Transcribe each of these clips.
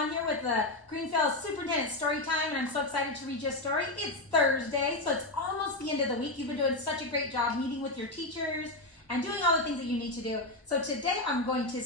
Yvonne here with the Greenfield Superintendent Story Time, and I'm so excited to read your story. It's Thursday, so it's almost the end of the week. You've been doing such a great job meeting with your teachers and doing all the things that you need to do. So today I'm going to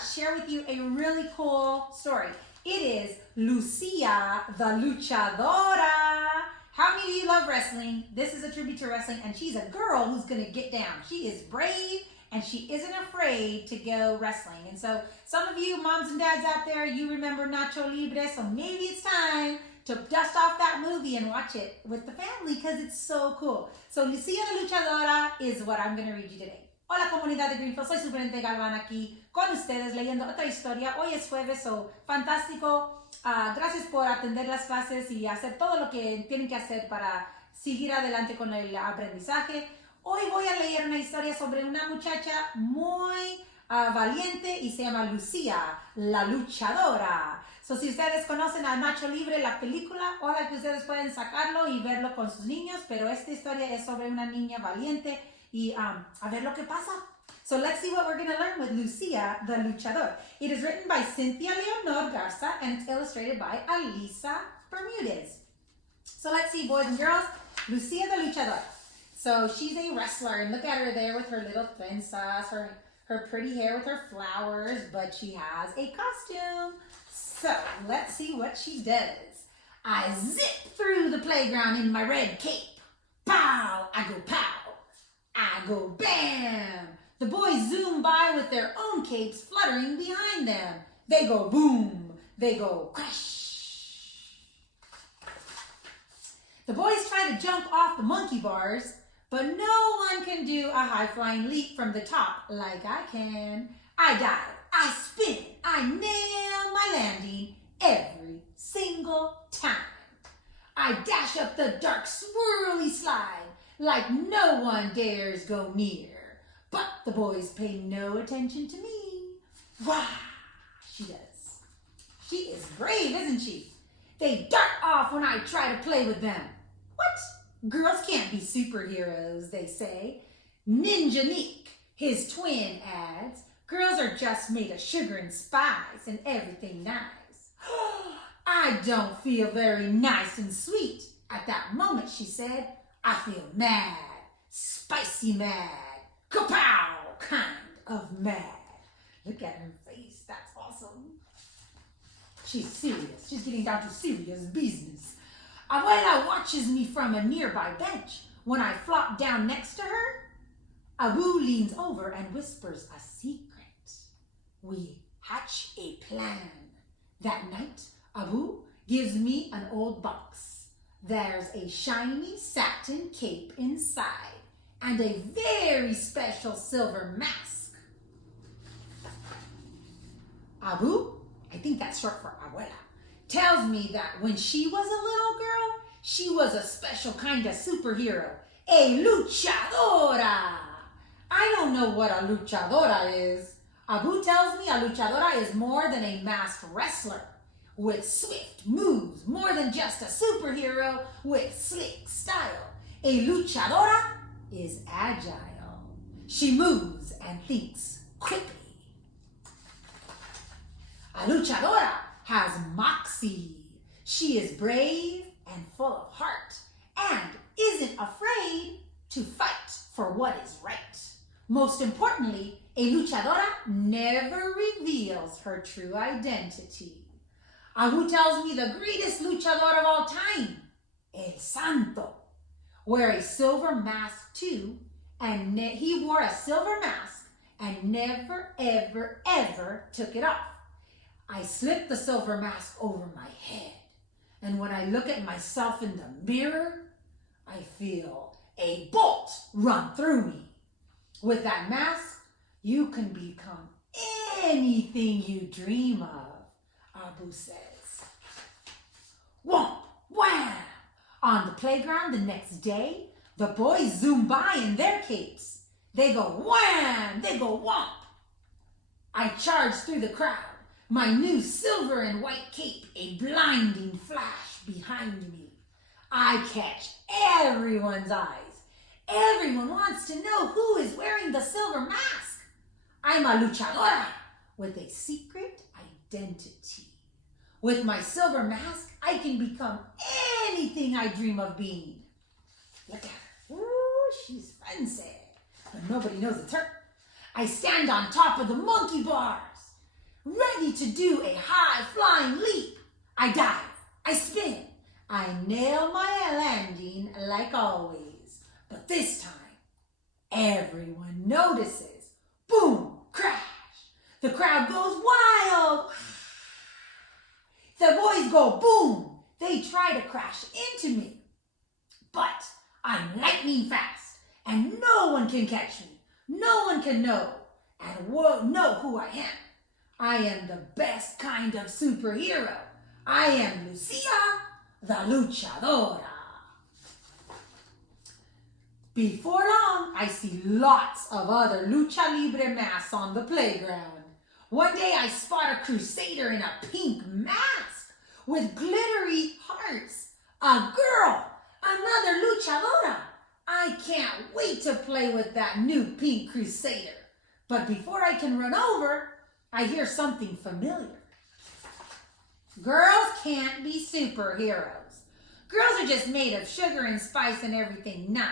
share with you a really cool story. It is Lucia the Luchadora. How many of you love wrestling? This is a tribute to wrestling, and she's a girl who's going to get down. She is brave, and she isn't afraid to go wrestling. And so some of you moms and dads out there, you remember Nacho Libre, so maybe it's time to dust off that movie and watch it with the family because it's so cool. So Lucia la Luchadora is what I'm going to read you today. Hola comunidad de Greenfield, soy Superintendente Galván aquí con ustedes leyendo otra historia. Hoy es jueves, so fantástico. Gracias por atender las clases y hacer todo lo que tienen que hacer para seguir adelante con el aprendizaje. Hoy voy a leer una historia sobre una muchacha muy valiente y se llama Lucia, la luchadora. So, si ustedes conocen a Nacho Libre, la película, ahora que ustedes pueden sacarlo y verlo con sus niños, pero esta historia es sobre una niña valiente y a ver lo que pasa. So let's see what we're going to learn with Lucia, the luchador. It is written by Cynthia Leonor Garza and it's illustrated by Alisa Bermudez. So let's see, boys and girls, Lucia the luchador. So she's a wrestler, and look at her there with her little trenzas, her pretty hair with her flowers, but she has a costume. So let's see what she does. I zip through the playground in my red cape. Pow! I go pow! I go bam! The boys zoom by with their own capes fluttering behind them. They go boom! They go crash! The boys try to jump off the monkey bars, but no one can do a high-flying leap from the top like I can. I dive, I spin, I nail my landing every single time. I dash up the dark, swirly slide like no one dares go near. But the boys pay no attention to me. Wow, she does. She is brave, isn't she? They dart off when I try to play with them. What? Girls can't be superheroes, they say. Ninja Nick, his twin, adds, girls are just made of sugar and spice and everything nice. I don't feel very nice and sweet. At that moment, she said, I feel mad, spicy mad, kapow kind of mad. Look at her face, that's awesome. She's serious, she's getting down to serious business. Abuela watches me from a nearby bench. When I flop down next to her, Abu leans over and whispers a secret. We hatch a plan. That night, Abu gives me an old box. There's a shiny satin cape inside and a very special silver mask. Abu, I think that's short for Abuela, tells me that when she was a little girl, she was a special kind of superhero, a luchadora. I don't know what a luchadora is. Abu tells me a luchadora is more than a masked wrestler with swift moves, more than just a superhero with slick style. A luchadora is agile. She moves and thinks quickly. A luchadora has moxie. She is brave and full of heart and isn't afraid to fight for what is right. Most importantly, a luchadora never reveals her true identity. Abu tells me the greatest luchador of all time, El Santo, wear a silver mask too, and he wore a silver mask and never, ever, ever took it off. I slip the silver mask over my head, and when I look at myself in the mirror, I feel a bolt run through me. With that mask, you can become anything you dream of, Abu says. Whomp, wham! On the playground the next day, the boys zoom by in their capes. They go wham! They go whomp! I charge through the crowd, my new silver and white cape a blinding flash behind me. I catch everyone's eyes. Everyone wants to know who is wearing the silver mask. I'm a luchadora with a secret identity. With my silver mask, I can become anything I dream of being. Look at her. Ooh, she's fancy. But nobody knows it's her. I stand on top of the monkey bars, ready to do a high-flying leap. I dive. I spin. I nail my landing like always. But this time, everyone notices. Boom! Crash! The crowd goes wild. The boys go boom. They try to crash into me. But I'm lightning fast, and no one can catch me. No one can know and won't know who I am. I am the best kind of superhero. I am Lucia, the luchadora. Before long, I see lots of other lucha libre masks on the playground. One day I spot a crusader in a pink mask with glittery hearts. A girl, another luchadora. I can't wait to play with that new pink crusader. But before I can run over, I hear something familiar. Girls can't be superheroes. Girls are just made of sugar and spice and everything nice.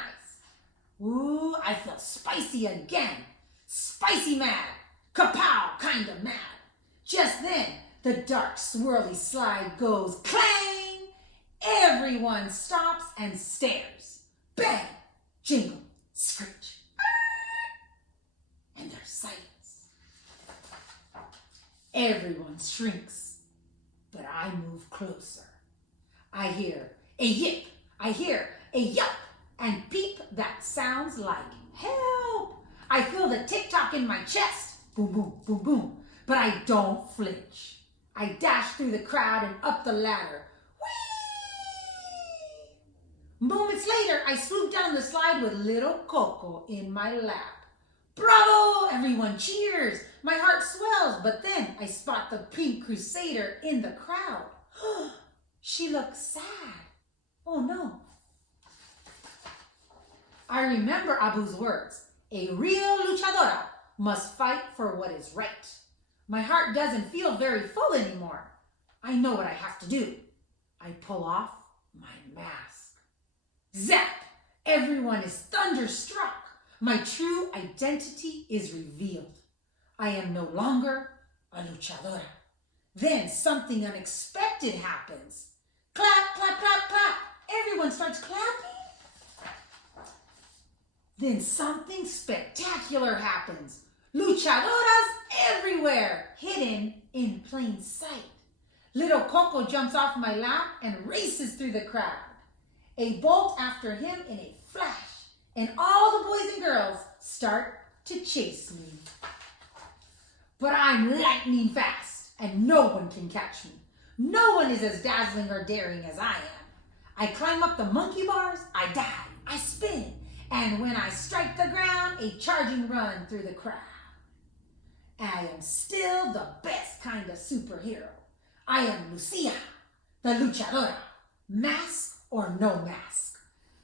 Ooh, I feel spicy again. Spicy mad. Kapow, kind of mad. Just then, the dark swirly slide goes clang. Everyone stops and stares. Bang, jingle, screech. And there's silence. Everyone shrinks, but I move closer. I hear a yip, I hear a yelp, and peep that sounds like help. I feel the tick-tock in my chest. Boom, boom, boom, boom. But I don't flinch. I dash through the crowd and up the ladder. Whee! Moments later, I swoop down the slide with little Coco in my lap. Bravo! Everyone cheers. My heart swells, but then I spot the pink crusader in the crowd. She looks sad. Oh no. I remember Abu's words. A real luchadora must fight for what is right. My heart doesn't feel very full anymore. I know what I have to do. I pull off my mask. Zap! Everyone is thunderstruck. My true identity is revealed. I am no longer a luchadora. Then something unexpected happens. Clap, clap, clap, clap. Everyone starts clapping. Then something spectacular happens. Luchadoras everywhere, hidden in plain sight. Little Coco jumps off my lap and races through the crowd. A bolt after him in a flash, and all the boys and girls start to chase me. But I'm lightning fast, and no one can catch me. No one is as dazzling or daring as I am. I climb up the monkey bars, I dive, I spin, and when I strike the ground, a charging run through the crowd. I am still the best kind of superhero. I am Lucia, the luchadora, mask or no mask.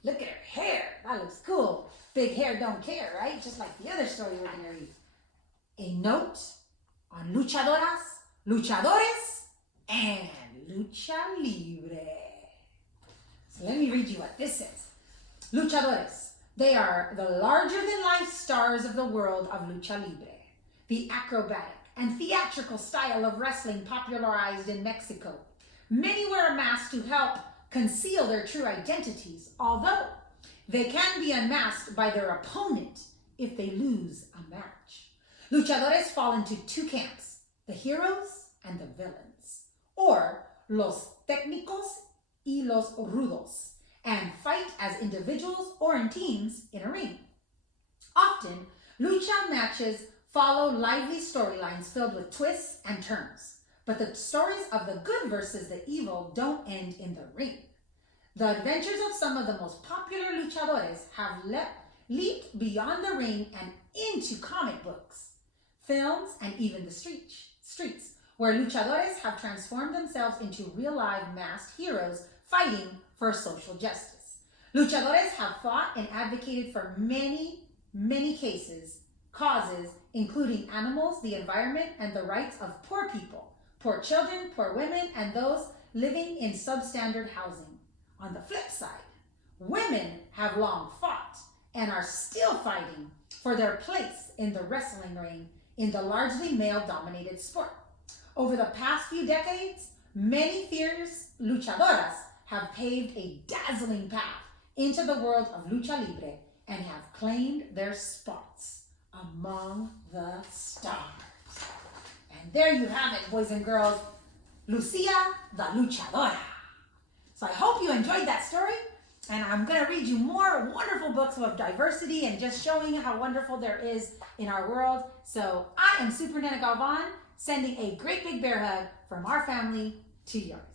Look at her hair, that looks cool. Big hair don't care, right? Just like the other story we're gonna read. A note on luchadoras, luchadores, and lucha libre. So let me read you what this says. Luchadores, they are the larger-than-life stars of the world of lucha libre, the acrobatic and theatrical style of wrestling popularized in Mexico. Many wear a mask to help conceal their true identities, although they can be unmasked by their opponent if they lose a match. Luchadores fall into two camps, the heroes and the villains, or los técnicos y los rudos, and fight as individuals or in teams in a ring. Often, lucha matches follow lively storylines filled with twists and turns, but the stories of the good versus the evil don't end in the ring. The adventures of some of the most popular luchadores have leaped beyond the ring and into comic books, films, and even the streets, where luchadores have transformed themselves into real-life masked heroes fighting for social justice. Luchadores have fought and advocated for many causes, including animals, the environment, and the rights of poor people poor children, poor women, and those living in substandard housing. On the flip side, women have long fought and are still fighting for their place in the wrestling ring in the largely male-dominated sport. Over the past few decades, many fierce luchadoras have paved a dazzling path into the world of lucha libre and have claimed their spots among the stars. And there you have it, boys and girls, Lucia the Luchadora. So I hope you enjoyed that story, and I'm going to read you more wonderful books of diversity and just showing you how wonderful there is in our world. So I am Superintendent Galvan, sending a great big bear hug from our family to yours.